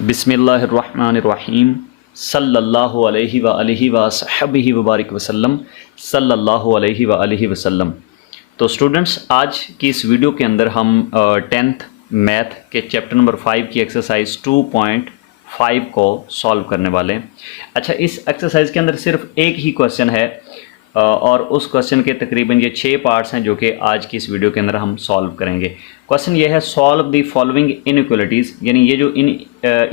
बिस्मिल्लाहिर्रहमानिर्रहीम सल्लल्लाहु अलैहि व आलिहि व सहबिहि व बारिक वसल्लम सल्लल्लाहु अलैहि व आलिहि वसल्लम। तो स्टूडेंट्स, आज की इस वीडियो के अंदर हम 10th मैथ के चैप्टर नंबर 5 की एक्सरसाइज 2.5 को सॉल्व करने वाले हैं। अच्छा, इस एक्सरसाइज के अंदर सिर्फ एक ही क्वेश्चन है और उस क्वेश्चन के तकरीबन ये 6 पार्ट्स हैं जो कि आज की इस वीडियो के अंदर हम सॉल्व करेंगे। क्वेश्चन ये है, सॉल्व द फॉलोइंग इनइक्वलिटीज़, यानी ये जो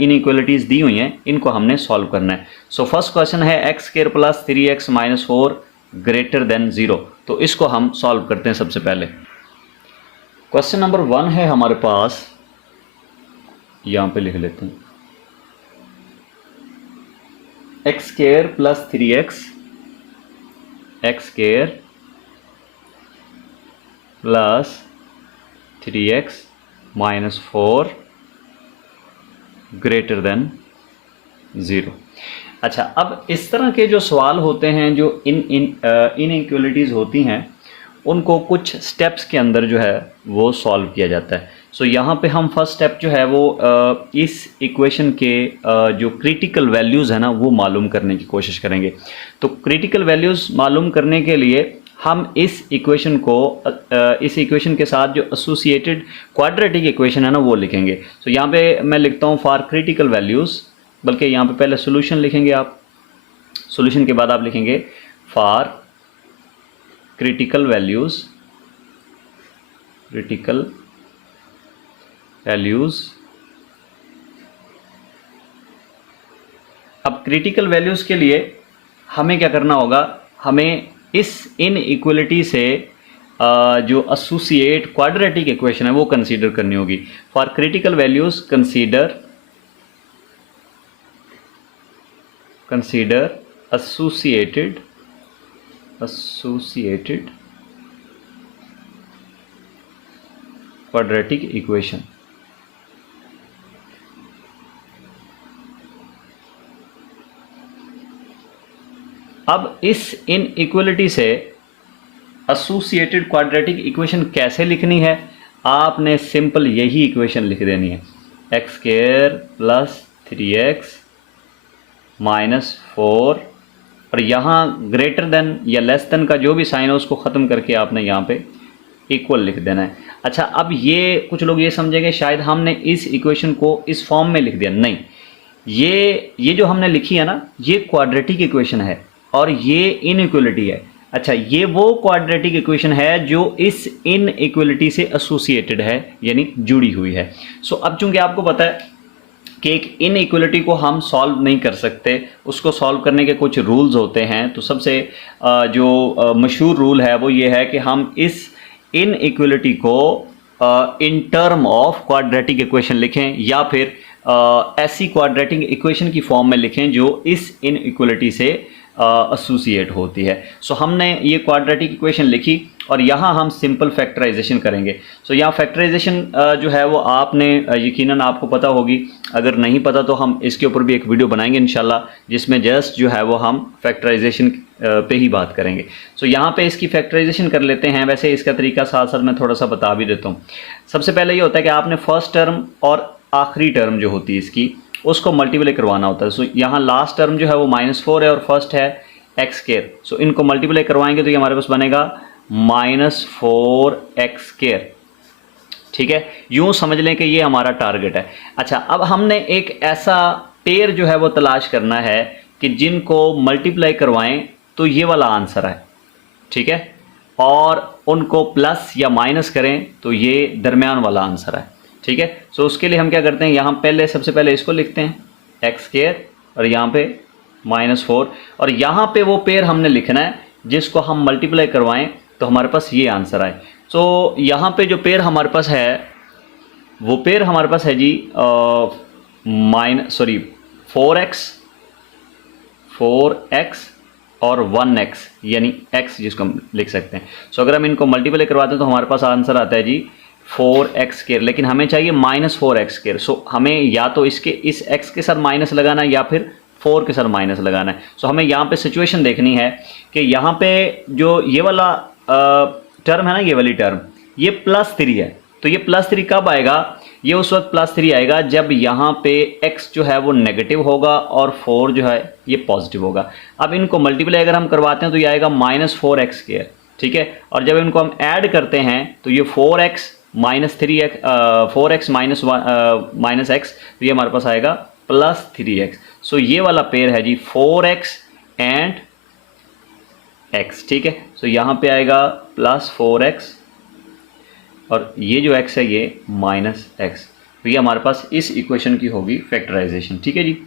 इनइक्वलिटीज़ दी हुई हैं इनको हमने सॉल्व करना है। सो फर्स्ट क्वेश्चन है x square plus 3x minus 4 greater than 0। तो इसको हम सॉल्व करते हैं। सबसे पहले क्वेश्चन नंबर 1 है हमारे पास, यहाँ पे लिख लेते हैं, x square plus 3x, x square plus 3x minus 4 greater than 0। अच्छा, अब इस तरह के जो सवाल होते हैं, जो इनइक्वलिटीज़ होती हैं, उनको कुछ स्टेप्स के अंदर जो है वो सॉल्व किया जाता है। सो यहाँ पे हम फर्स्ट स्टेप जो है वो इस इक्वेशन के जो क्रिटिकल वैल्यूज़ है ना वो मालूम करने की कोशिश करेंगे। तो क्रिटिकल वैल्यूज़ मालूम करने के लिए हम इस इक्वेशन को इस इक्वेशन के साथ जो एसोसिएटेड क्वाड्रेटिक इक्वेशन है ना वो लिखेंगे। तो यहाँ पे मैं लिखता हूँ फॉर क्रिटिकल वैल्यूज़, बल्कि यहाँ पे पहले सॉल्यूशन लिखेंगे आप, सॉल्यूशन के बाद आप लिखेंगे for critical values, critical values. अब क्रिटिकल वैल्यूज़ के लिए हमें क्या करना होगा, हमें इस इनइक्वलिटी से जो एसोसिएट क्वाड्रेटिक इक्वेशन है वो कंसीडर करनी होगी। For critical values consider associated quadratic equation. अब इस इनइक्वलिटी से एसोसिएटेड क्वाड्रेटिक इक्वेशन कैसे लिखनी है, आपने सिंपल यही इक्वेशन लिख देनी है, x square plus 3x minus 4, और यहाँ ग्रेटर देन या लेस देन का जो भी साइन है उसको ख़त्म करके आपने यहाँ पे इक्वल लिख देना है। अच्छा, अब ये कुछ लोग ये समझेंगे शायद हमने इस इक्वेशन को इस फॉर्म में लिख दिया। नहीं, ये जो हमने लिखी है ना ये क्वाड्रेटिक इक्वेशन है और ये इनइक्वलिटी है। अच्छा, ये वो क्वाड्रेटिक इक्वेशन है जो इस इनइक्वलिटी से एसोसिएटेड है, यानी जुड़ी हुई है। सो अब चूंकि आपको पता है कि एक इनइक्वलिटी को हम सॉल्व नहीं कर सकते, उसको सॉल्व करने के कुछ रूल्स होते हैं। तो सबसे जो मशहूर रूल है वो ये है कि हम इस इनइक्वलिटी को in term of quadratic equation लिखें या फिर ऐसी क्वाड्रेटिक इक्वेशन की फॉर्म में लिखें जो इस इनइक्वलिटी से एसोसिएट होती है। सो हमने ये क्वाड्रेटिक इक्वेशन लिखी और यहाँ हम सिंपल फैक्टराइजेशन करेंगे। सो यहाँ फैक्टराइजेशन जो है वो आपने यकीनन आपको पता होगी, अगर नहीं पता तो हम इसके ऊपर भी एक वीडियो बनाएंगे इंशाल्लाह, जिसमें जस्ट जो है वो हम फैक्टराइजेशन पे ही बात करेंगे। सो यहाँ पे इसकी फैक्टराइजेशन कर लेते हैं। वैसे इसका तरीका साथ साथ मैं थोड़ा सा बता भी देता हूँ। सबसे पहले ये होता है कि आपने फर्स्ट टर्म और आखिरी टर्म जो होती है इसकी उसको मल्टीप्लाई करवाना होता है। सो यहाँ लास्ट टर्म जो है वो -4 है और फर्स्ट है एक्स स्क्वायर। सो इनको मल्टीप्लाई करवाएंगे तो ये हमारे पास बनेगा -4x स्क्वायर। ठीक है, यूं समझ लें कि ये हमारा टारगेट है। अच्छा, अब हमने एक ऐसा पेयर जो है वो तलाश करना है कि जिनको मल्टीप्लाई करवाएं तो ये वाला आंसर है। ठीक है, और उनको प्लस या माइनस करें तो ये दरमियान वाला आंसर है। ठीक है, सो उसके लिए हम क्या करते हैं, यहाँ पहले सबसे पहले इसको लिखते हैं एक्स स्क्वायर और यहाँ पे -4, और यहाँ पे वो पेयर हमने लिखना है जिसको हम मल्टीप्लाई करवाएं तो हमारे पास ये आंसर आए। सो यहाँ पे जो पेयर हमारे पास है वो पेयर हमारे पास है जी 4x और 1x, यानी x जिसको हम लिख सकते हैं। सो अगर हम इनको मल्टीप्लाई करवाते हैं तो हमारे पास आंसर आता है जी 4x स्क्वायर, लेकिन हमें चाहिए -4x स्क्वायर। सो हमें या तो इसके इस x के साथ माइनस लगाना है या फिर 4 के साथ माइनस लगाना है। सो हमें यहाँ पे सिचुएशन देखनी है कि यहाँ पे जो ये वाला टर्म है ना, ये वाली टर्म ये +3 है। तो ये +3 कब आएगा, ये उस वक्त +3 आएगा जब यहाँ पे x जो है वो नेगेटिव होगा और 4 जो है ये पॉजिटिव होगा। अब इनको मल्टीप्लाई अगर हम करवाते हैं तो ये आएगा -4x², ठीक है। और जब इनको हम ऐड करते हैं तो ये 4x -3x 4x minus x, तो ये हमारे पास आएगा +3x। सो ये वाला पेयर है जी 4x एंड x, ठीक है। सो यहाँ पे आएगा +4x और ये जो x है ये -x, तो ये हमारे पास इस इक्वेशन की होगी फैक्टराइजेशन, ठीक है जी।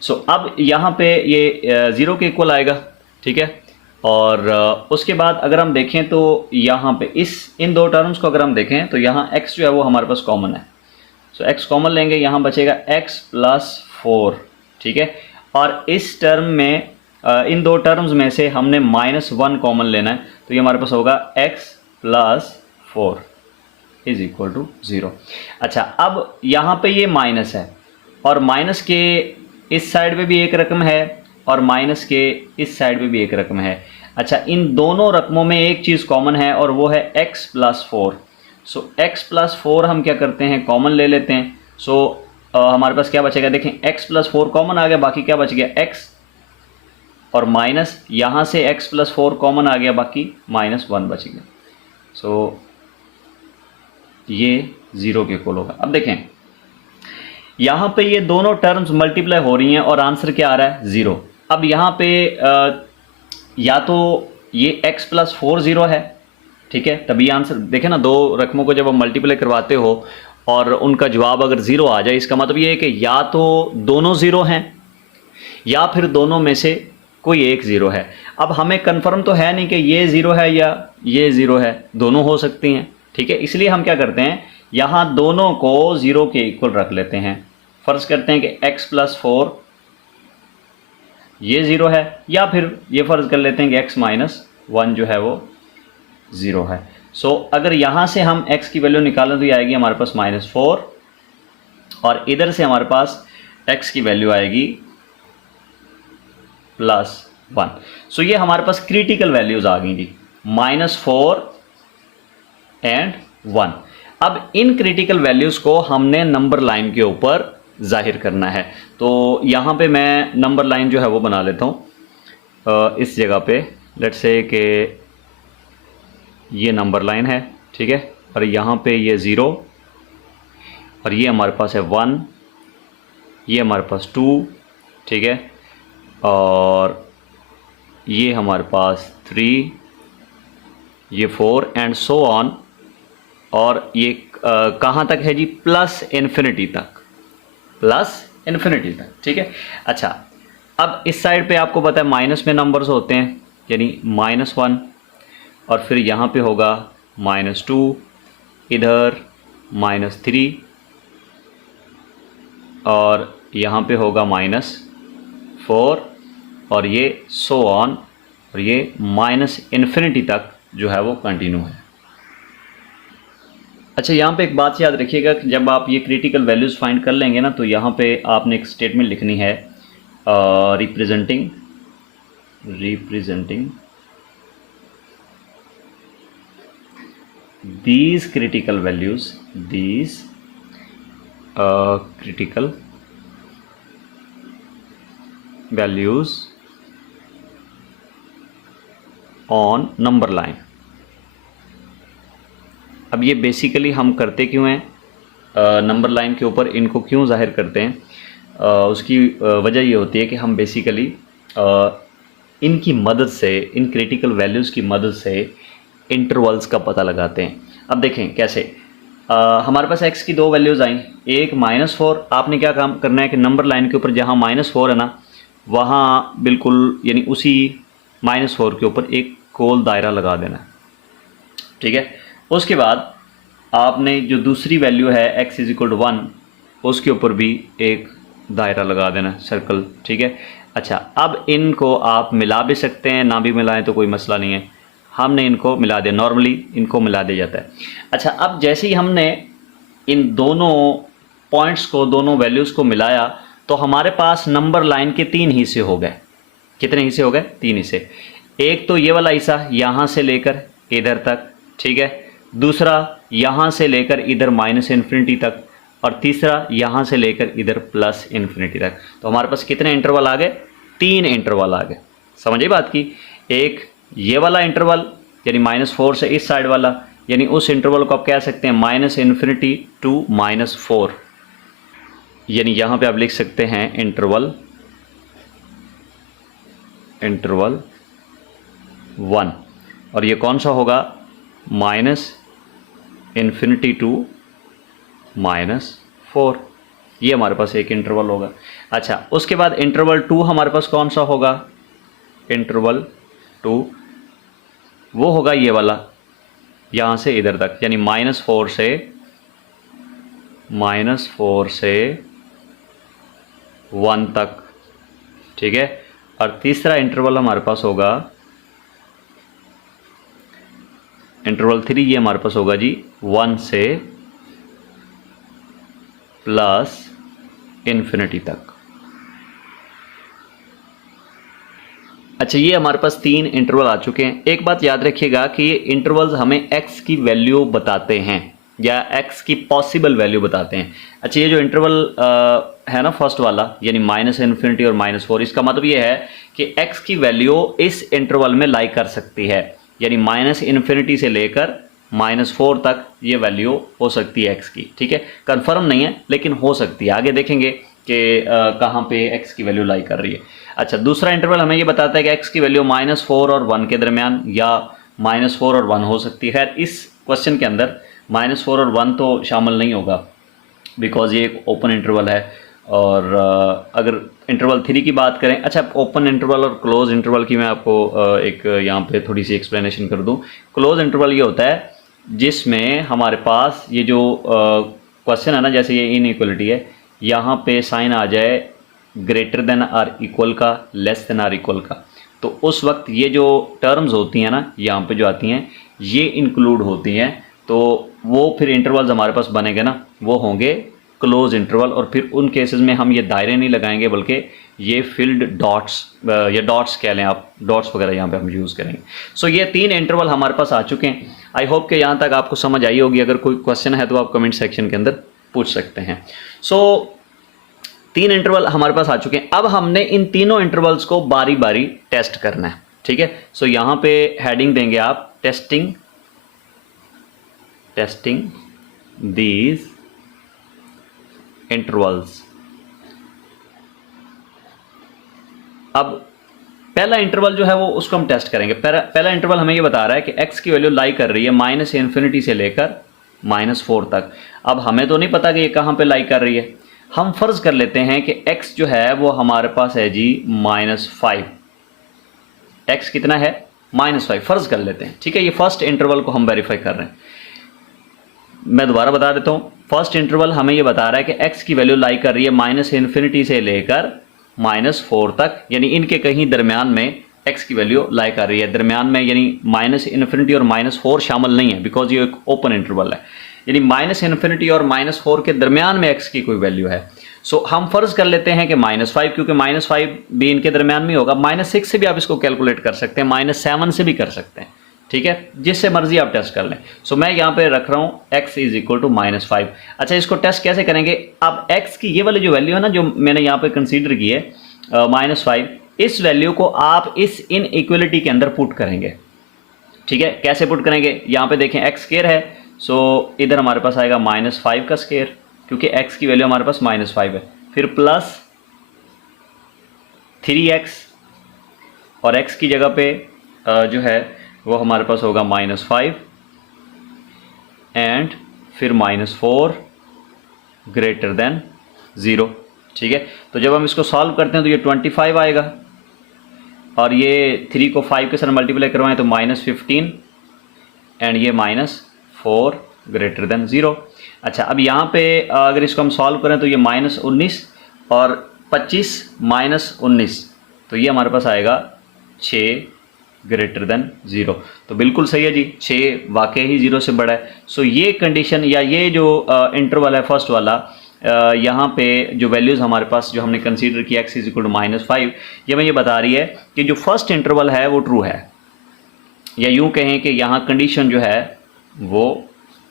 सो अब यहाँ पे ये 0 के इक्वल आएगा, ठीक है। और उसके बाद अगर हम देखें तो यहाँ पे इन दो टर्म्स को अगर हम देखें तो यहाँ x जो है वो हमारे पास कॉमन है। सो x कॉमन लेंगे, यहाँ बचेगा x +4, ठीक है। और इस टर्म में इन दो टर्म्स में से हमने -1 कॉमन लेना है, तो ये हमारे पास होगा x +4 = 0। अच्छा, अब यहाँ पे ये माइनस है और माइनस के इस साइड पे भी एक रकम है और माइनस के इस साइड पे भी एक रकम है। अच्छा, इन दोनों रकमों में एक चीज़ कॉमन है और वो है x +4। सो x +4 हम क्या करते हैं, कॉमन ले लेते हैं। सो हमारे पास क्या बचेगा, देखें x +4 कॉमन आ गया, बाकी क्या बच गया x और माइनस, यहाँ से x +4 कॉमन आ गया, बाकी -1 बच गया। सो ये 0 के इक्वल होगा। अब देखें यहाँ पे ये दोनों टर्म्स मल्टीप्लाई हो रही हैं और आंसर क्या आ रहा है, 0। अब यहाँ पे या तो ये x +4 0 है, ठीक है, तभी आंसर, देखें ना, दो रकमों को जब आप मल्टीप्लाई करवाते हो और उनका जवाब अगर 0 आ जाए, इसका मतलब ये है कि या तो दोनों 0 हैं या फिर दोनों में से कोई एक 0 है। अब हमें कंफर्म तो है नहीं कि ये 0 है या ये 0 है, दोनों हो सकती हैं, ठीक है। इसलिए हम क्या करते हैं, यहाँ दोनों को 0 के इक्वल रख लेते हैं। फ़र्ज़ करते हैं कि x +4 ये 0 है, या फिर ये फ़र्ज़ कर लेते हैं कि x -1 जो है वो 0 है। सो अगर यहाँ से हम x की वैल्यू निकालें तो ये आएगी हमारे पास -4 और इधर से हमारे पास x की वैल्यू आएगी +1। सो ये हमारे पास क्रिटिकल वैल्यूज़ आ गई जी, -4 एंड 1। अब इन क्रिटिकल वैल्यूज़ को हमने नंबर लाइन के ऊपर ज़ाहिर करना है। तो यहाँ पे मैं नंबर लाइन जो है वो बना लेता हूँ इस जगह पे। लेट्स से कि ये नंबर लाइन है, ठीक है, और यहाँ पे ये 0 और ये हमारे पास है 1, ये हमारे पास 2, ठीक है, और ये हमारे पास 3, ये 4 एंड सो ऑन। और ये कहाँ तक है जी, +∞ तक, +∞ तक, ठीक है। अच्छा, अब इस साइड पे आपको पता है माइनस में नंबर्स होते हैं, यानी -1 और फिर यहाँ पे होगा -2, इधर -3 और यहाँ पे होगा -4 और ये सो ऑन, और ये -∞ तक जो है वो कंटिन्यू है। अच्छा, यहाँ पे एक बात याद रखिएगा कि जब आप ये क्रिटिकल वैल्यूज़ फाइंड कर लेंगे ना, तो यहाँ पे आपने एक स्टेटमेंट लिखनी है, representing these critical values on number line। अब ये बेसिकली हम करते क्यों हैं, नंबर लाइन के ऊपर इनको क्यों जाहिर करते हैं, उसकी वजह ये होती है कि हम बेसिकली इनकी मदद से, इन क्रिटिकल वैल्यूज़ की मदद से इंटरवल्स का पता लगाते हैं। अब देखें कैसे, हमारे पास x की दो वैल्यूज़ आई, एक -4। आपने क्या काम करना है कि नंबर लाइन के ऊपर जहाँ -4 है ना, वहाँ बिल्कुल यानी उसी -4 के ऊपर एक गोल दायरा लगा देना, ठीक है। उसके बाद आपने जो दूसरी वैल्यू है x = 1, उसके ऊपर भी एक दायरा लगा देना, सर्कल, ठीक है। अच्छा, अब इनको आप मिला भी सकते हैं, ना भी मिलाएं तो कोई मसला नहीं है, हमने इनको मिला दिया, नॉर्मली इनको मिला दिया जाता है। अच्छा, अब जैसे ही हमने इन दोनों पॉइंट्स को, दोनों वैल्यूज़ को मिलाया, तो हमारे पास नंबर लाइन के 3 हिस्से हो गए। कितने हिस्से हो गए? 3 हिस्से। एक तो ये वाला हिस्सा यहाँ से लेकर इधर तक, ठीक है, दूसरा यहाँ से लेकर इधर माइनस इन्फिनिटी तक, और तीसरा यहाँ से लेकर इधर प्लस इन्फिनिटी तक। तो हमारे पास कितने इंटरवल आ गए? 3 इंटरवल आ गए। समझिए बात की, एक ये वाला इंटरवल यानी -4 से इस साइड वाला, यानी उस इंटरवल को आप कह सकते हैं माइनस इन्फिनिटी टू -4, यानी यहाँ पे आप लिख सकते हैं इंटरवल 1। और ये कौन सा होगा? माइनस इन्फिनिटी टू -4, ये हमारे पास एक इंटरवल होगा। अच्छा, उसके बाद इंटरवल 2 हमारे पास कौन सा होगा? इंटरवल 2 वो होगा ये वाला, यहाँ से इधर तक, यानी -4 से 1 तक, ठीक है। और तीसरा इंटरवल हमारे पास होगा इंटरवल 3, ये हमारे पास होगा जी 1 से प्लस इन्फिनिटी तक। अच्छा, ये हमारे पास 3 इंटरवल आ चुके हैं। एक बात याद रखिएगा कि ये इंटरवल्स हमें x की वैल्यू बताते हैं या x की पॉसिबल वैल्यू बताते हैं। अच्छा, ये जो इंटरवल है ना फर्स्ट वाला, यानी माइनस इन्फिनिटी और -4, इसका मतलब ये है कि x की वैल्यू इस इंटरवल में लाई कर सकती है, यानी माइनस इन्फिनिटी से लेकर -4 तक ये वैल्यू हो सकती है x की, ठीक है। कंफर्म नहीं है लेकिन हो सकती है, आगे देखेंगे कि कहाँ पे x की वैल्यू लाई कर रही है। अच्छा, दूसरा इंटरवल हमें ये बताता है कि x की वैल्यू -4 और 1 के दरमियान या -4 और 1 हो सकती है। खैर, इस क्वेश्चन के अंदर -4 और 1 तो शामिल नहीं होगा बिकॉज ये एक ओपन इंटरवल है। और अगर इंटरवल 3 की बात करें, अच्छा ओपन इंटरवल और क्लोज इंटरवल की मैं आपको एक यहाँ पे थोड़ी सी एक्सप्लेनेशन कर दूँ। क्लोज इंटरवल ये होता है जिसमें हमारे पास ये जो क्वेश्चन है ना, जैसे ये इनइक्वलिटी है, यहाँ पे साइन आ जाए ग्रेटर देन आर इक्वल का, लेस देन आर इक्वल का, तो उस वक्त ये जो टर्म्स होती हैं ना यहाँ पे जो आती हैं, ये इंक्लूड होती हैं। तो वो फिर इंटरवल्स हमारे पास बनेंगे ना, वो होंगे क्लोज इंटरवल। और फिर उन केसेस में हम ये दायरे नहीं लगाएंगे बल्कि ये फिल्ड डॉट्स या डॉट्स कह लें आप, डॉट्स वगैरह यहाँ पे हम यूज़ करेंगे। सो ये 3 इंटरवल हमारे पास आ चुके हैं। आई होप कि यहाँ तक आपको समझ आई होगी। अगर कोई क्वेश्चन है तो आप कमेंट सेक्शन के अंदर पूछ सकते हैं। सो 3 इंटरवल हमारे पास आ चुके हैं। अब हमने इन तीनों इंटरवल्स को बारी बारी टेस्ट करना है, ठीक है। सो यहाँ पे हेडिंग देंगे आप टेस्टिंग दीज इंटरवल्स। अब पहला इंटरवल जो है वो उसको हम टेस्ट करेंगे। पहला इंटरवल हमें ये बता रहा है कि x की वैल्यू लाई कर रही है माइनस इन्फिनिटी से लेकर -4 तक। अब हमें तो नहीं पता कि ये कहाँ पे लाई कर रही है। हम फर्ज कर लेते हैं कि x जो है वो हमारे पास है जी -5। x कितना है? -5 फर्ज कर लेते हैं, ठीक है। ये फर्स्ट इंटरवल को हम वेरीफाई कर रहे हैं। मैं दोबारा बता देता हूँ। फर्स्ट इंटरवल हमें ये बता रहा है कि x की वैल्यू लाई कर रही है माइनस इन्फिनिटी से लेकर -4 तक, यानी इनके कहीं दरमियान में x की वैल्यू लाई कर रही है। दरमियान में यानी माइनस इन्फिनिटी और -4 शामिल नहीं है बिकॉज ये एक ओपन इंटरवल है, यानी माइनस इन्फिनिटी और -4 के दरमियान में x की कोई वैल्यू है। सो हम फर्ज कर लेते हैं कि -5, क्योंकि -5 भी इनके दरमियान में होगा। -6 से भी आप इसको कैलकुलेट कर सकते हैं, -7 से भी कर सकते हैं, ठीक है, जिससे मर्जी आप टेस्ट कर लें। सो मैं यहाँ पे रख रहा हूँ x इज इक्वल टू -5। अच्छा, इसको टेस्ट कैसे करेंगे? अब x की ये वाली जो वैल्यू है ना, जो मैंने यहाँ पे कंसीडर की है -5, इस वैल्यू को आप इस इनइक्वलिटी के अंदर पुट करेंगे, ठीक है। कैसे पुट करेंगे? यहाँ पे देखें x स्क्वायर है, सो इधर हमारे पास आएगा -5 का स्क्वायर, क्योंकि x की वैल्यू हमारे पास -5 है, फिर प्लस 3x, और x की जगह पे जो है वो हमारे पास होगा -5 एंड फिर -4 ग्रेटर देन 0, ठीक है। तो जब हम इसको सॉल्व करते हैं तो ये 25 आएगा, और ये 3 को 5 के साथ मल्टीप्लाई करवाएं तो -15 एंड ये -4 ग्रेटर देन 0। अच्छा, अब यहाँ पे अगर इसको हम सॉल्व करें तो ये -19 और 25 -19, तो ये हमारे पास आएगा 6 ग्रेटर देन 0। तो बिल्कुल सही है जी, 6 वाकई ही 0 से बड़ा है। सो ये कंडीशन या ये जो इंटरवल है फर्स्ट वाला, यहाँ पे जो वैल्यूज़ हमारे पास जो हमने कंसीडर किया x इज इक्वल टू -5, ये हमें ये बता रही है कि जो फर्स्ट इंटरवल है वो ट्रू है, या यूँ कहें कि यहाँ कंडीशन जो है वो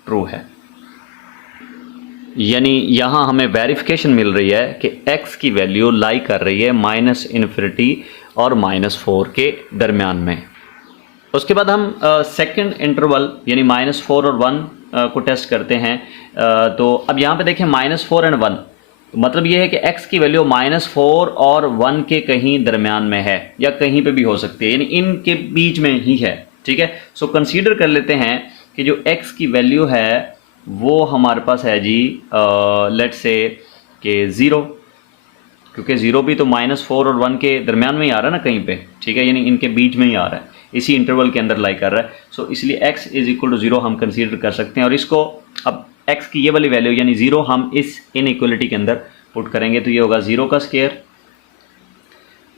ट्रू है। यानी यहाँ हमें वेरिफिकेशन मिल रही है कि x की वैल्यू लाई कर रही है -∞ और -4 के दरमियान में। उसके बाद हम सेकंड इंटरवल यानी -4 और 1 को टेस्ट करते हैं। तो अब यहाँ पे देखें -4 एंड 1, मतलब ये है कि x की वैल्यू -4 और 1 के कहीं दरमियान में है या कहीं पे भी हो सकती है, यानी इनके बीच में ही है। ठीक है, सो कंसीडर कर लेते हैं कि जो x की वैल्यू है वो हमारे पास है जी लेट्स से कि 0, क्योंकि 0 भी तो -4 और 1 के दरमियान में ही आ रहा है ना कहीं पे। ठीक है, यानी इनके बीच में ही आ रहा है, इसी इंटरवल के अंदर लाई कर रहा है। सो इसलिए x = 0 हम कंसीडर कर सकते हैं। और इसको अब x की ये वाली वैल्यू यानी 0 हम इस इनइक्वलिटी के अंदर पुट करेंगे, तो ये होगा 0 का स्क्वायर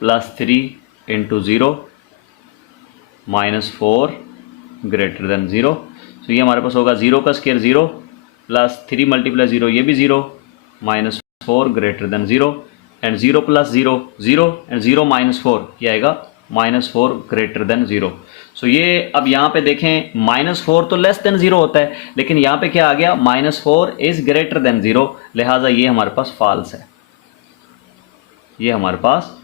प्लस 3 × 0 -4 > 0। तो ये हमारे पास होगा 0 का स्क्वायर 0 प्लस 3 × 0 ये भी 0 -4 > 0 एंड 0 + 0 0 एंड 0 -4 ये आएगा -4 > 0। सो ये अब यहाँ पे देखें -4 तो <0 होता है, लेकिन यहाँ पे क्या आ गया -4 इज़ > 0, लिहाजा ये हमारे पास फॉल्स है, ये हमारे पास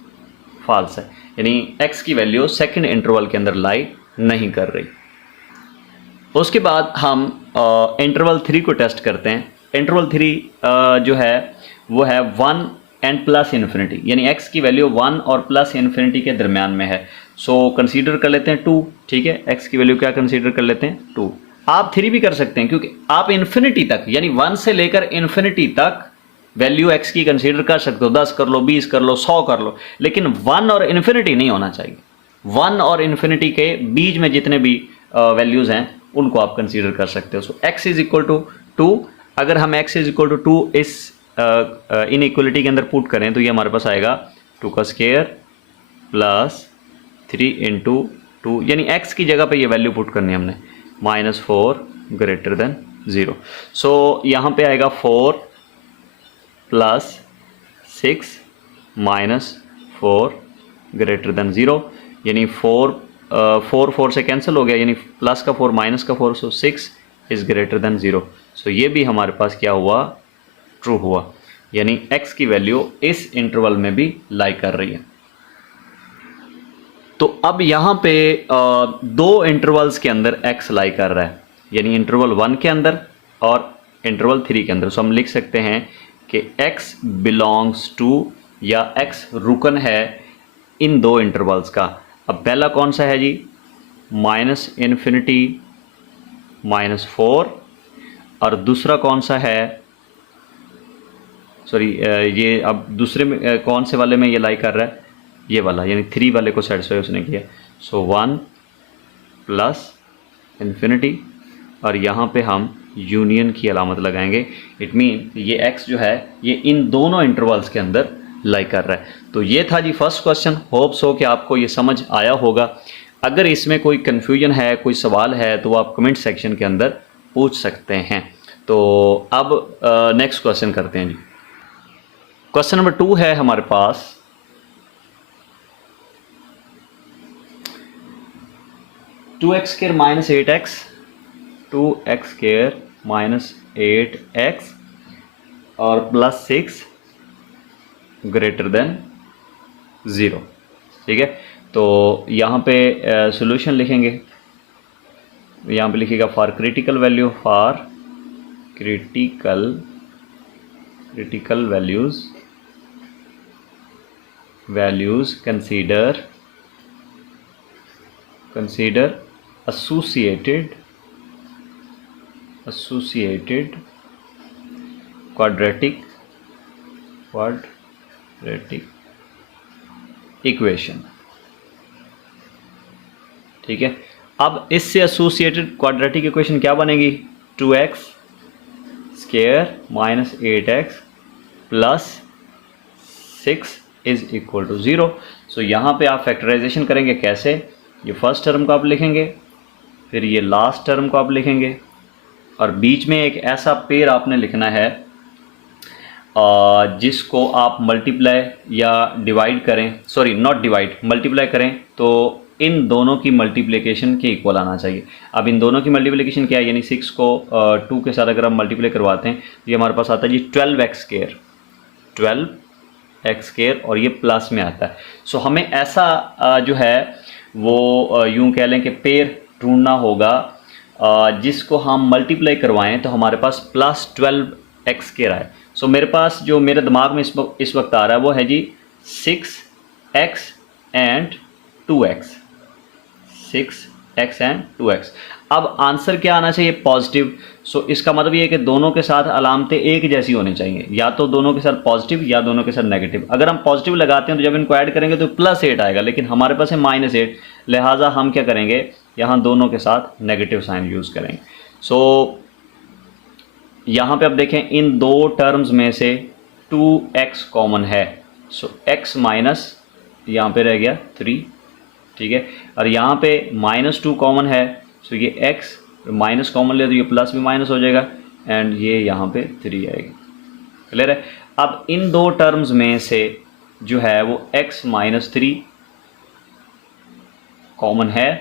फॉल्स है, यानी x की वैल्यू सेकंड इंटरवल के अंदर लाई नहीं कर रही। उसके बाद हम इंटरवल 3 को टेस्ट करते हैं। इंटरवल 3 जो है वो है 1 एंड +∞, यानी x की वैल्यू 1 और +∞ के दरमियान में है। सो कंसीडर कर लेते हैं 2। ठीक है, x की वैल्यू क्या कंसीडर कर लेते हैं 2। आप 3 भी कर सकते हैं, क्योंकि आप इन्फिनिटी तक यानी 1 से लेकर इन्फिनिटी तक वैल्यू x की कंसीडर कर सकते हो, 10 कर लो, 20 कर लो, 100 कर लो, लेकिन 1 और इन्फिनिटी नहीं होना चाहिए। 1 और इन्फिनिटी के बीच में जितने भी वैल्यूज़ हैं उनको आप कंसीडर कर सकते हो। सो x = 2। अगर हम x = 2 इस इनइक्वलिटी के अंदर पुट करें तो ये हमारे पास आएगा 2 का स्क्वायर प्लस 3 × 2, यानी x की जगह पे ये वैल्यू पुट करनी है हमने -4 > 0। सो यहाँ पे आएगा 4 + 6 -4 > 0, यानी 4 से कैंसिल हो गया, यानी प्लस का 4 माइनस का 4, सो 6 इज़ > 0। सो ये भी हमारे पास क्या हुआ ट्रू हुआ, यानी x की वैल्यू इस इंटरवल में भी लाई कर रही है। तो अब यहाँ पे दो इंटरवल्स के अंदर x लाई कर रहा है, यानी इंटरवल 1 के अंदर और इंटरवल 3 के अंदर। सो हम लिख सकते हैं कि x बिलोंग्स टू या x रुकन है इन दो इंटरवल्स का। अब पहला कौन सा है जी -∞ -4, और दूसरा कौन सा है, सॉरी ये अब दूसरे में कौन से वाले में ये लाई कर रहा है, ये वाला, यानी 3 वाले को सेटिस्फाई उसने किया। सो 1 +∞, और यहाँ पे हम यूनियन की अलामत लगाएंगे। इट मीन ये x जो है ये इन दोनों इंटरवल्स के अंदर लाई कर रहा है। तो ये था जी फर्स्ट क्वेश्चन। होप सो कि आपको ये समझ आया होगा। अगर इसमें कोई कन्फ्यूजन है, कोई सवाल है, तो आप कमेंट सेक्शन के अंदर पूछ सकते हैं। तो अब नेक्स्ट क्वेश्चन करते हैं जी। क्वेश्चन नंबर 2 है हमारे पास, (2x² - 8x) 2x² - 8x और +6 > 0। ठीक है, तो यहाँ पे सॉल्यूशन लिखेंगे। यहाँ पे लिखिएगा for critical value, for critical values consider associated quadratic equation. ठीक है, अब इससे एसोसिएटेड क्वाड्रेटिक इक्वेशन क्या बनेगी, 2x² - 8x + 6 = 0। सो यहाँ पे आप फैक्टराइजेशन करेंगे कैसे, ये फर्स्ट टर्म को आप लिखेंगे, फिर ये लास्ट टर्म को आप लिखेंगे, और बीच में एक ऐसा पेयर आपने लिखना है जिसको आप मल्टीप्लाई या डिवाइड करें, सॉरी नॉट डिवाइड, मल्टीप्लाई करें तो इन दोनों की मल्टीप्लिकेशन के इक्वल आना चाहिए। अब इन दोनों की मल्टीप्लिकेशन क्या है, यानी 6 को 2 के साथ अगर हम मल्टीप्लाई करवाते हैं तो ये हमारे पास आता है जी 12x², और ये प्लस में आता है। सो हमें ऐसा जो है वो यूँ कह लें कि पेयर ढूंढना होगा जिसको हम मल्टीप्लाई करवाएं तो हमारे पास +12x² आए। सो मेरे पास जो मेरे दिमाग में इस वक्त आ रहा है वो है जी 6x and 2x, 6x and 2x। अब आंसर क्या आना चाहिए, पॉजिटिव। सो इसका मतलब ये है कि दोनों के साथ अलामतें एक जैसी होनी चाहिए, या तो दोनों के साथ पॉजिटिव या दोनों के साथ नेगेटिव। अगर हम पॉजिटिव लगाते हैं तो जब इनको ऐड करेंगे तो +8 आएगा, लेकिन हमारे पास है -8, लिहाजा हम क्या करेंगे, यहाँ दोनों के साथ नेगेटिव साइन यूज़ करेंगे। सो यहाँ पे अब देखें इन दो टर्म्स में से 2x कॉमन है। सो x माइनस यहाँ पे रह गया 3, ठीक है, और यहाँ पे -2 कॉमन है। सो ये x माइनस कॉमन ले तो ये प्लस भी माइनस हो जाएगा, एंड ये यहाँ पे 3 आएगा। क्लियर है। अब इन दो टर्म्स में से जो है वो x -3 कॉमन है,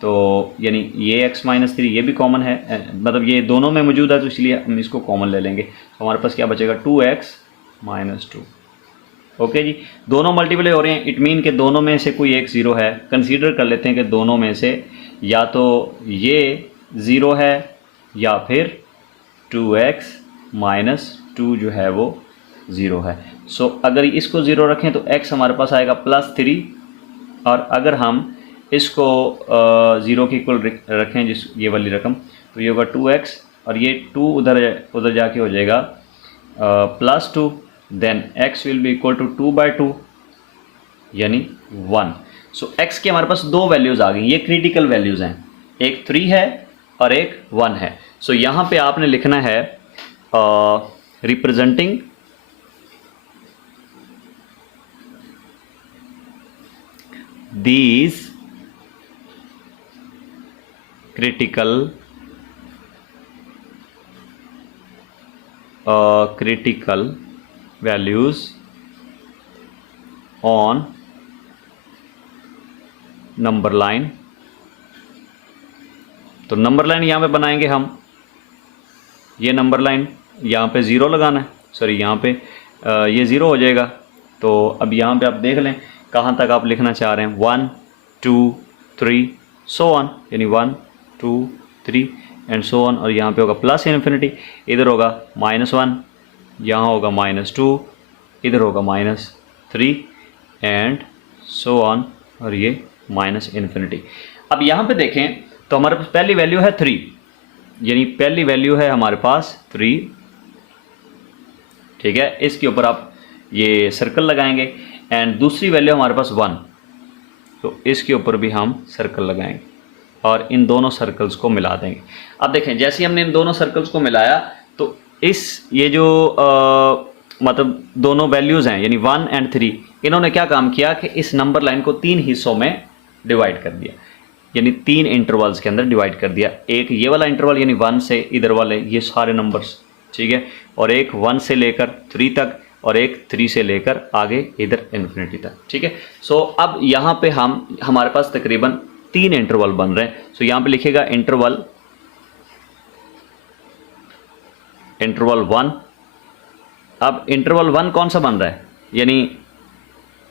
तो यानी ये x -3 ये भी कॉमन है, मतलब ये दोनों में मौजूद है, तो इसलिए हम इसको कॉमन ले लेंगे। तो हमारे पास क्या बचेगा, 2x -2। ओके जी, दोनों मल्टीप्लाई हो रहे हैं, इट मीन कि दोनों में से कोई एक ज़ीरो है। कंसीडर कर लेते हैं कि दोनों में से या तो ये ज़ीरो है या फिर 2x -2 जो है वो ज़ीरो है। सो अगर इसको ज़ीरो रखें तो x हमारे पास आएगा +3, और अगर हम इसको ज़ीरो के इक्वल रखें जिस ये वाली रकम, तो ये होगा 2x, और ये 2 उधर जाके हो जाएगा +2, then x will be equal to 2/2 यानी 1। सो x की हमारे पास दो वैल्यूज़ आ गई, ये क्रिटिकल वैल्यूज़ हैं, एक 3 है और एक 1 है। सो यहाँ पे आपने लिखना है representing these critical values on number line. तो नंबर लाइन यहाँ पे बनाएंगे हम, ये नंबर लाइन यहाँ पे ज़ीरो लगाना है, सॉरी यहाँ पे ये ज़ीरो हो जाएगा। तो अब यहाँ पे आप देख लें कहाँ तक आप लिखना चाह रहे हैं, 1 2 3 सो ऑन, यानी 1 2 3 एंड सो ऑन, और यहाँ पे होगा प्लस इन्फिनिटी, इधर होगा -1, यहाँ होगा -2, इधर होगा -3 एंड सो ऑन, और ये -इन्फिनिटी। अब यहाँ पे देखें तो हमारे पास पहली वैल्यू है 3, यानी पहली वैल्यू है हमारे पास 3, ठीक है, इसके ऊपर आप ये सर्कल लगाएंगे, एंड दूसरी वैल्यू हमारे पास 1, तो इसके ऊपर भी हम सर्कल लगाएंगे और इन दोनों सर्कल्स को मिला देंगे। अब देखें जैसे ही हमने इन दोनों सर्कल्स को मिलाया तो ये जो मतलब दोनों वैल्यूज़ हैं यानी 1 एंड 3, इन्होंने क्या काम किया कि इस नंबर लाइन को 3 हिस्सों में डिवाइड कर दिया, यानी 3 इंटरवल्स के अंदर डिवाइड कर दिया। एक ये वाला इंटरवल यानी 1 से इधर वाले ये सारे नंबर्स, ठीक है, और एक 1 से लेकर 3 तक, और एक 3 से लेकर आगे इधर इन्फिनिटी तक, ठीक है। सो अब यहाँ पे हमारे पास तकरीबन 3 इंटरवल बन रहे हैं। सो यहाँ पे लिखेगा इंटरवल 1। अब इंटरवल 1 कौन सा बन रहा है, यानी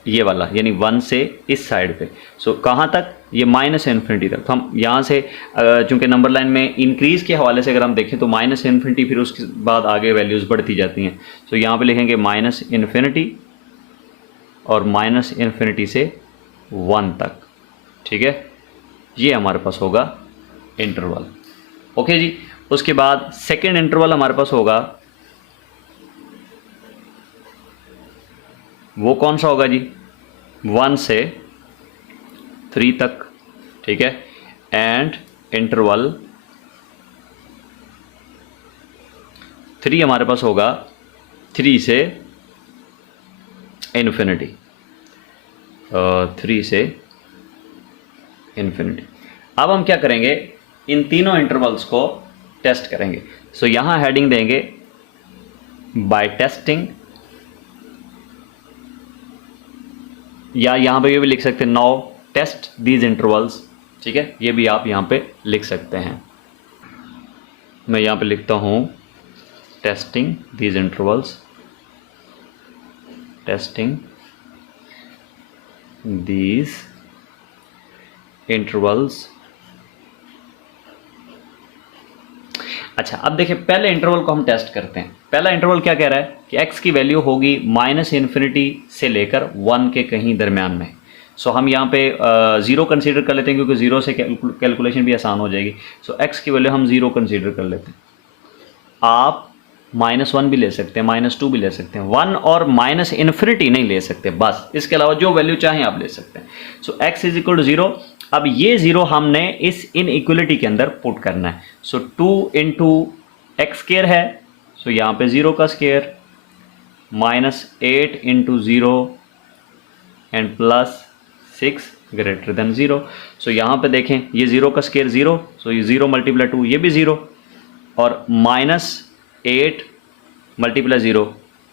ये वाला, यानी 1 से इस साइड पे। सो कहाँ तक, ये -इन्फिनिटी तक। तो हम यहाँ से चूँकि नंबर लाइन में इंक्रीज़ के हवाले से अगर हम देखें तो -इन्फिनिटी, फिर उसके बाद आगे वैल्यूज़ बढ़ती जाती हैं। सो यहाँ पे लिखेंगे -इन्फिनिटी और -इन्फिनिटी से 1 तक, ठीक है, ये हमारे पास होगा इंटरवल। ओके जी, उसके बाद सेकेंड इंटरवल हमारे पास होगा, वो कौन सा होगा जी, 1 से 3 तक, ठीक है, एंड इंटरवल 3 हमारे पास होगा 3 से इन्फिनिटी, 3 से इन्फिनिटी। अब हम क्या करेंगे, इन तीनों इंटरवल्स को टेस्ट करेंगे। सो यहाँ हेडिंग देंगे बाय टेस्टिंग, या यहाँ पे ये भी लिख सकते हैं नाउ टेस्ट दीज इंटरवल्स, ठीक है, ये भी आप यहाँ पे लिख सकते हैं। मैं यहाँ पे लिखता हूँ testing these intervals, testing these intervals. अच्छा, अब देखिए पहले इंटरवल को हम टेस्ट करते हैं। पहला इंटरवल क्या कह रहा है कि x की वैल्यू होगी -इन्फिनिटी से लेकर 1 के कहीं दरमियान में। सो हम यहाँ पे 0 कंसीडर कर लेते हैं, क्योंकि 0 से कैलकुलेशन भी आसान हो जाएगी। सो x की वैल्यू हम 0 कंसीडर कर लेते हैं। आप -1 भी ले सकते हैं, -2 भी ले सकते हैं, 1 और -इन्फिनिटी नहीं ले सकते बस। इसके अलावा जो वैल्यू चाहें आप ले सकते हैं। सो x इज इक्वल टू 0। अब ये 0 हमने इस इनइक्वलिटी के अंदर पुट करना है। सो 2 इंटू एक्स स्केयर है, सो यहाँ पे 0 का square, -8 into 0 and +6 greater than 0। सो यहाँ पे देखें ये 0 का स्केयर 0, सो ये 0 मल्टीप्लाई 2 ये भी 0, और -8 मल्टीप्लाई 0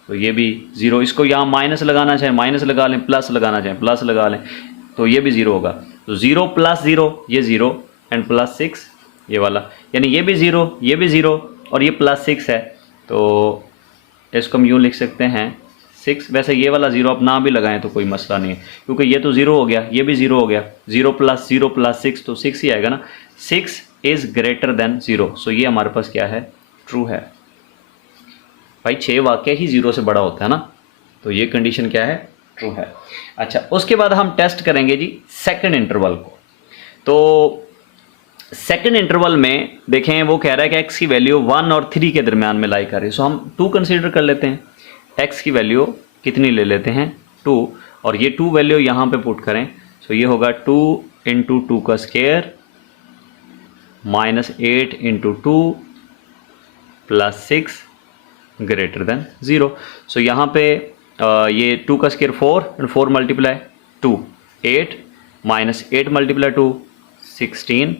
तो ये भी 0। इसको यहाँ माइनस लगाना चाहें माइनस लगा लें, प्लस लगाना चाहें प्लस लगा लें, तो ये भी 0 होगा। तो 0 + 0 ये 0 एंड +6 ये वाला, यानी ये भी 0 ये भी 0 और ये +6 है। तो इसको हम यूँ लिख सकते हैं 6। वैसे ये वाला 0 आप ना भी लगाएं तो कोई मसला नहीं है, क्योंकि ये तो 0 हो गया, ये भी 0 हो गया। 0 + 0 + 6 तो 6 ही आएगा ना। 6 इज़ ग्रेटर देन 0। सो ये हमारे पास क्या है, ट्रू है। भाई 6 वाकई ही 0 से बड़ा होता है ना, तो ये कंडीशन क्या है, ट्रू है। अच्छा, उसके बाद हम टेस्ट करेंगे जी सेकंड इंटरवल को। तो सेकंड इंटरवल में देखें वो कह रहा है कि x की वैल्यू 1 और 3 के दरमियान में लाई कर रही है। सो हम 2 कंसीडर कर लेते हैं। x की वैल्यू कितनी ले लेते हैं, 2, और ये 2 वैल्यू यहाँ पे पुट करें। सो ये होगा 2 इंटू 2 का स्केयर -8 इंटू 2 +6 ग्रेटर देन 0। सो यहाँ पे ये 2 का square 4 and 4 multiply 2 8 -8 multiply 2 16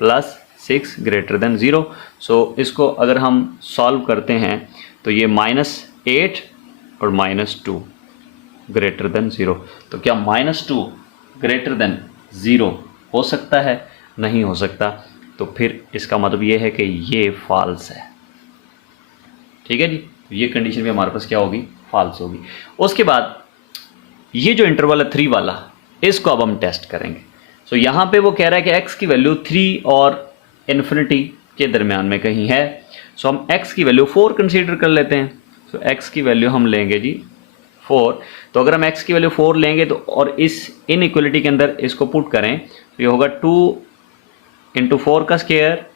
+6 greater than 0। सो इसको अगर हम सॉल्व करते हैं तो ये -8 और -2 ग्रेटर देन 0। तो क्या -2 ग्रेटर देन 0 हो सकता है? नहीं हो सकता। तो फिर इसका मतलब ये है कि ये फॉल्स है। ठीक है जी, ये कंडीशन भी हमारे पास क्या होगी, फॉल्स होगी। उसके बाद ये जो इंटरवल है 3 वाला, इसको अब हम टेस्ट करेंगे। सो यहाँ पे वो कह रहा है कि x की वैल्यू 3 और इन्फिनिटी के दरमियान में कहीं है। सो हम x की वैल्यू 4 कंसीडर कर लेते हैं। सो x की वैल्यू हम लेंगे जी 4। तो अगर हम x की वैल्यू 4 लेंगे तो और इस इनइक्वलिटी के अंदर इसको पुट करें तो ये होगा 2 इंटू 4 का square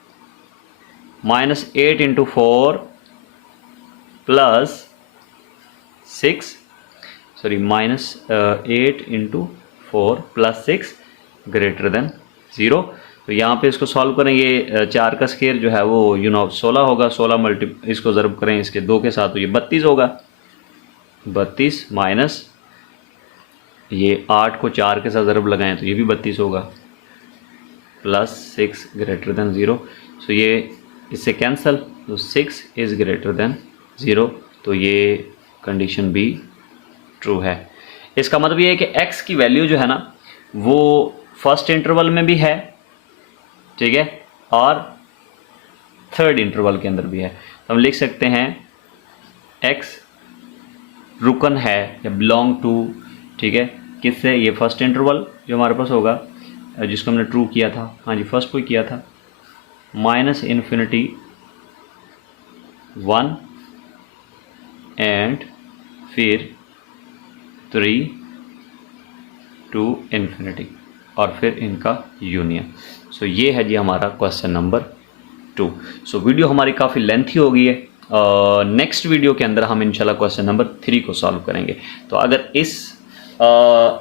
-8 into 4 -8 into 4 +6 greater than 0। तो यहाँ पे इसको सॉल्व करें, ये 4 का स्केयर जो है वो 16 होगा। 16 इसको ज़रब करें इसके 2 के साथ तो ये 32 होगा। 32 माइनस ये 8 को 4 के साथ ज़रब लगाएं तो ये भी 32 होगा +6 ग्रेटर देन 0। सो ये इससे कैंसिल, तो 6 इज़ ग्रेटर देन 0। तो ये कंडीशन भी ट्रू है। इसका मतलब ये है कि x की वैल्यू जो है ना वो फर्स्ट इंटरवल में भी है, ठीक है, और थर्ड इंटरवल के अंदर भी है। तो हम लिख सकते हैं x रुकन है या बिलोंग टू, ठीक है, किससे, ये फर्स्ट इंटरवल जो हमारे पास होगा जिसको हमने ट्रू किया था, हाँ जी फर्स्ट को ही किया था, -इन्फिनिटी 1 एंड फिर 3 टू इन्फिनिटी और फिर इनका यूनियन। सो ये है जी हमारा क्वेश्चन नंबर 2। सो वीडियो हमारी काफ़ी लेंथी हो गई है। नेक्स्ट वीडियो के अंदर हम इंशाल्लाह क्वेश्चन नंबर 3 को सॉल्व करेंगे। तो अगर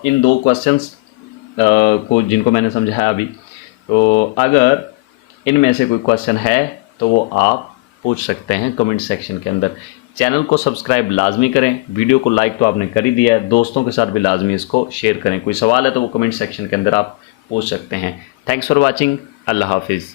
इन 2 क्वेश्चंस को जिनको मैंने समझाया अभी, तो अगर इनमें से कोई क्वेश्चन है तो वो आप पूछ सकते हैं कमेंट सेक्शन के अंदर। चैनल को सब्सक्राइब लाजमी करें, वीडियो को लाइक तो आपने कर ही दिया है, दोस्तों के साथ भी लाजमी इसको शेयर करें। कोई सवाल है तो वो कमेंट सेक्शन के अंदर आप पूछ सकते हैं। Thanks for watching. अल्लाह हाफिज़।